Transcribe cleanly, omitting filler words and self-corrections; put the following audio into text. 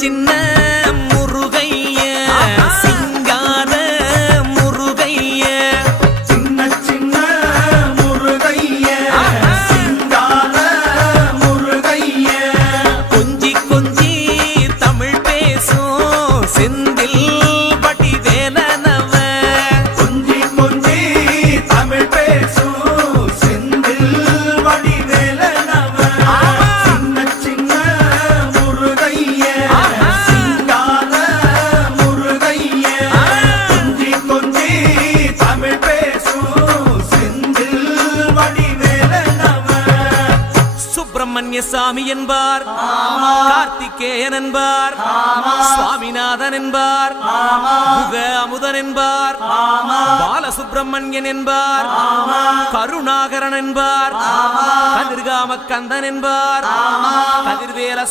சின்ன முருகைய சிங்கார முருகைய சின்ன சின்ன முருகைய சிங்கார முருகைய கொஞ்சி கொஞ்சி தமிழ் பேசும் செந்தில் வடிவேலனவ கொஞ்சி கொஞ்சி தமிழ் பேசும் செந்தில் வடிவேலனவ சின்ன சின்ன முருகைய சிங்கார முருகைய கொஞ்சி கொஞ்சி தமிழ் பேசும் செந்தில் வடிவேலனவ சுப்பிரமணிய சாமி என்பார், கார்த்திகேயன் என்பார், சுவாமிநாதன் என்பார், முக அமுதன் என்பார், பாலசுப்பிரமணியன் என்பார், கருணாகரன் என்பார், கதிர்காம கந்தன் என்பார், கதிர்வேல